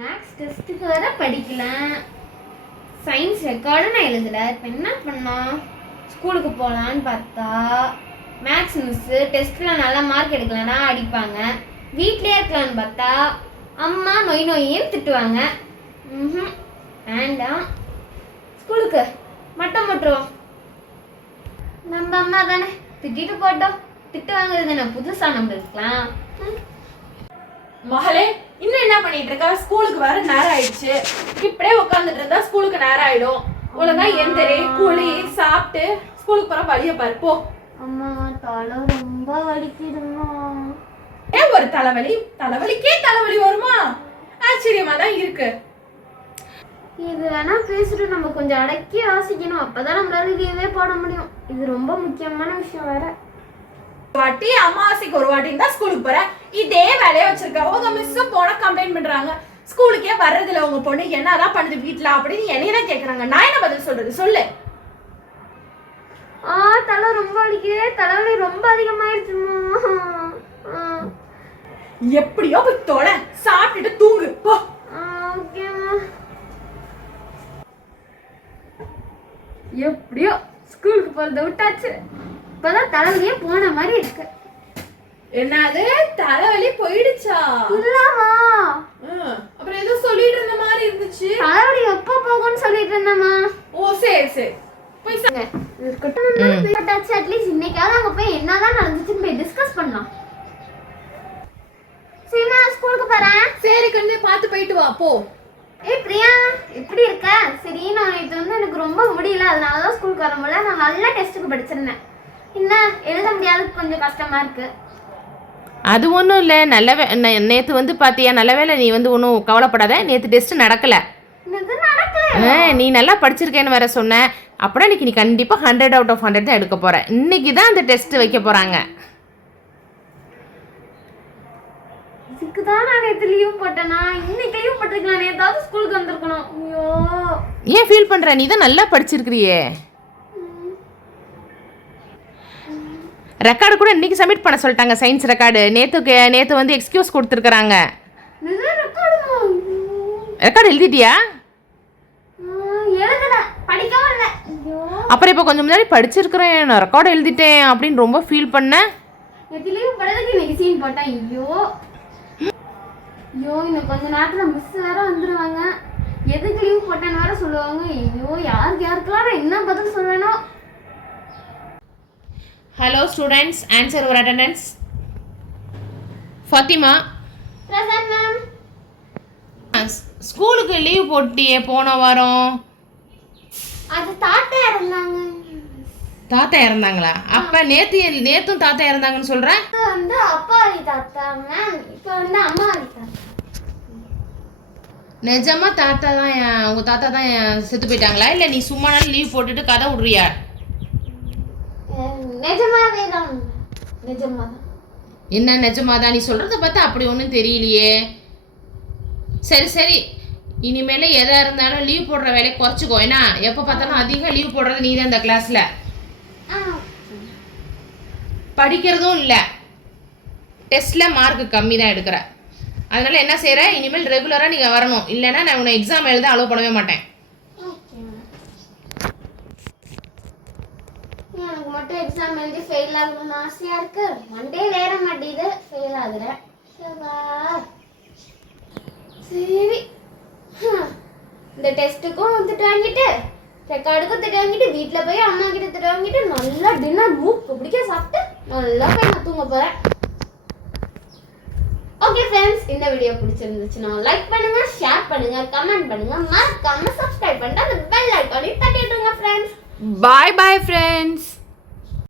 Maths டெஸ்ட்டுக்கு வேற படிக்கல, சயின்ஸ் ரெக்கார்டும் நான் எழுதலை. இப்போ என்ன பண்ணோம்? ஸ்கூலுக்கு போகலான்னு பார்த்தா மேக்ஸ் மிஸ்ஸு டெஸ்ட்டில் நல்லா மார்க் எடுக்கலன்னா அடிப்பாங்க. வீட்டிலே இருக்கலான்னு பார்த்தா அம்மா நொய் நொய்ன்னு திட்டுவாங்க. வேண்டாம், ஸ்கூலுக்கு மட்டம் போட்டுருவோம். நம்ம அம்மா தானே, திட்டிட்டு போட்டோம். திட்டு வாங்குறது தானே புதுசாக நம்ம இருக்கலாம். மகளே, இன்னும் என்ன பண்ணிட்டு இருக்கா? ஸ்கூலுக்கு வர நேரம் ஆயிடுச்சு. இப்படியே உட்காந்துட்டு இருந்தா ஸ்கூலுக்கு நேரம் ஆயிடும். ஒழுங்கா எந்திரி, குளி, சாப்பிட்டு ஸ்கூலுக்கு போற வழிய பாரு போ. அம்மா தலை ரொம்ப வலிக்குதுமா. ஏன் ஒரு தலைவலி? தலைவலிக்கே தலைவலி வருமா? ஆச்சரியமா தான் இருக்கு. இது வேணா பேசிட்டு நம்ம கொஞ்சம் அடக்கி வாசிக்கணும், அப்பதான் நம்மளால இதே போட முடியும். இது ரொம்ப முக்கியமான விஷயம் வேற. வாட்டி அமாவாசைக்கு ஒரு வாட்டி தான் ஸ்கூலுக்கு போற, இதே வேலையை வச்சிருக்க. உங்க மிஸ் போன கம்ப்ளைண்ட் பண்றாங்க, ஸ்கூலுக்கே வர்றதில்ல உங்க பொண்ணு, என்னதான் பண்ணுது வீட்டுல அப்படின்னு என்னையதான் கேக்குறாங்க. நான் என்ன பதில் சொல்றது சொல்லு? தலை ரொம்ப வலிக்குது, தலைவலி ரொம்ப அதிகமாயிருச்சுமா. எப்படியோ போய் தொலை, சாப்பிட்டுட்டு தூங்கு போ. ஓகேமா. எப்படியோ ஸ்கூலுக்கு போறத விட்டாச்சு. இப்பதான் தலைவலியே போன மாதிரி இருக்கு. என்னது தலைவலி போயிடுச்சா? இல்லமா, அப்புறம் ஏதோ சொல்லிட்டு இருந்த மாதிரி இருந்துச்சு. தலைவலி எப்போ போகும்னு சொல்லிட்டு இருந்தேம்மா. ஓ சரி சரி, போய் அட்லீஸ்ட் இன்னைக்காவது அங்க போய் என்னதான் நடந்துச்சுன்னு போய் டிஸ்கஸ் பண்ணலாம். சரி நான் ஸ்கூலுக்கு போறேன். சரி கண்ணு, பார்த்து போயிட்டு வா போ. ஏய் பிரியா, எப்படி இருக்க? சரி, நான் இது எனக்கு ரொம்ப முடியல, அதனாலதான் ஸ்கூலுக்கு வர முடியல. நான் நல்ல டெஸ்ட்டுக்கு படிச்சிருந்தேன். என்ன எழுத முடியாது, கொஞ்சம் கஷ்டமா இருக்கு. அது ஒன்றும் இல்லை, நேற்று வந்து பார்த்தியா, நல்ல வேலை நீ வந்து ஒன்றும் கவலைப்படாத. நேற்று டெஸ்ட்டு நடக்கலை. நீ நல்லா படிச்சிருக்கேன்னு வேற சொன்ன. அப்புறம் இன்னைக்கு நீ கண்டிப்பாக 100 out of 100 தான் எடுக்க போகிற. இன்னைக்கு தான் அந்த டெஸ்ட் வைக்க போகிறாங்க. இதுக்கு தான் நான் நேற்று லீவ் போட்டேனா? இன்னைக்கு லீவ் போட்டுக்கலாம், நேற்றாவது ஸ்கூலுக்கு வந்திருக்கணும். ஐயோ, ஏன் ஃபீல் பண்ணுற? நீ தான் நல்லா படிச்சிருக்கிறியே. ரெக்கார்டு கூட இன்னைக்கு சப்மிட் பண்ண சொல்லிட்டாங்க, சயின்ஸ் ரெக்கார்டு. நேற்று வந்து எக்ஸ்கியூஸ் கொடுத்துருக்குறாங்க. ரெக்கார்டு எழுதிட்டியா? எழுதல, படிக்கவும் இல்லை. அப்புறம் இப்போ கொஞ்சம் முன்னாடி படிச்சிருக்கிறேன், நான் ரெக்கார்டு எழுதிட்டேன் அப்படின்னு ரொம்ப ஃபீல் பண்ணேன். நேற்று லீவ் போட்டதுக்கு இன்னைக்கு சீன் போட்டேன். ஐயோ ஐயோ, இன்னும் கொஞ்ச நேரத்தில் மிஸ் வேற வந்துடுவாங்க. எதுக்கு லீவ் போட்டேன்னு வேற சொல்லுவாங்க. ஐயோ, யாருக்கெல்லாம் நான் என்ன பதில் சொல்லணும்? ஹலோ ஸ்டூடெண்ட்ஸ், ஆன்சர் ஒரு அட்டெண்டன்ஸ். ஃபாத்திமா. Present ma'am. ஸ்கூலுக்கு லீவ் போட்டியே போன வாரம். அது தாத்தா இறந்தாங்க. தாத்தா இறந்தாங்களா? அப்போ நேற்றும் தாத்தா இறந்தாங்கன்னு சொல்கிறேன். வந்து அப்பாவி தாத்தா மேம், இப்போ வந்து அம்மாவி தாத்தா. நிஜமா தாத்தா தான், உங்கள் தாத்தா தான் செத்து போயிட்டாங்களா? இல்லை நீ சும்மா நாள் லீவ் போட்டுட்டு கதை விட்றியா? நிஜமாவே தான். நிஜமா தான். என்ன நிஜமாதான்? நீ சொல்கிறத பார்த்தா அப்படி ஒன்றும் தெரியலையே. சரி சரி, இனிமேல் எதாக இருந்தாலும் லீவ் போடுற வேலையை குறைச்சிக்கோ. ஏன்னா எப்போ பார்த்தாலும் அதிகம் லீவ் போடுறது நீ தான் இந்த கிளாஸில். படிக்கிறதும் இல்லை, டெஸ்ட்டில் மார்க் கம்மி தான் எடுக்கிற. அதனால் என்ன செய்கிற, இனிமேல் ரெகுலராக நீங்கள் வரணும். இல்லைன்னா நான் உன்னை எக்ஸாம் எழுத அலோவ் பண்ணவே மாட்டேன். எனக்கு மட்டும் எக்ஸாம் எழுதி ஃபெயில் ஆகணும்னு ஆசையாக இருக்கு. மண்டே வேற மாட்டேது, ஃபெயில் ஆகுறேன். சரி, இந்த டெஸ்ட்டுக்கும் திட்டு வாங்கிட்டு, ரெக்கார்டுக்கும் திட்டு வாங்கிட்டு, வீட்டில் போய் அம்மா கிட்ட திட்டு வாங்கிட்டு, நல்லா டின்னர் மூக்கு பிடிக்க சாப்பிட்டு நல்லா போய் நான் தூங்க போகிறேன். ஓகே ஃப்ரெண்ட்ஸ், இந்த வீடியோ பிடிச்சிருந்துச்சுன்னா லைக் பண்ணுங்க, ஷேர் பண்ணுங்க, கமெண்ட் பண்ணுங்க, மறக்காம சப்ஸ்கிரைப் பண்ணிட்டு அந்த பெல் ஐகானையும் தட்டி விட்டுருங்க ஃப்ரெண்ட்ஸ். பாய் பாய் ஃப்ரெண்ட்ஸ்.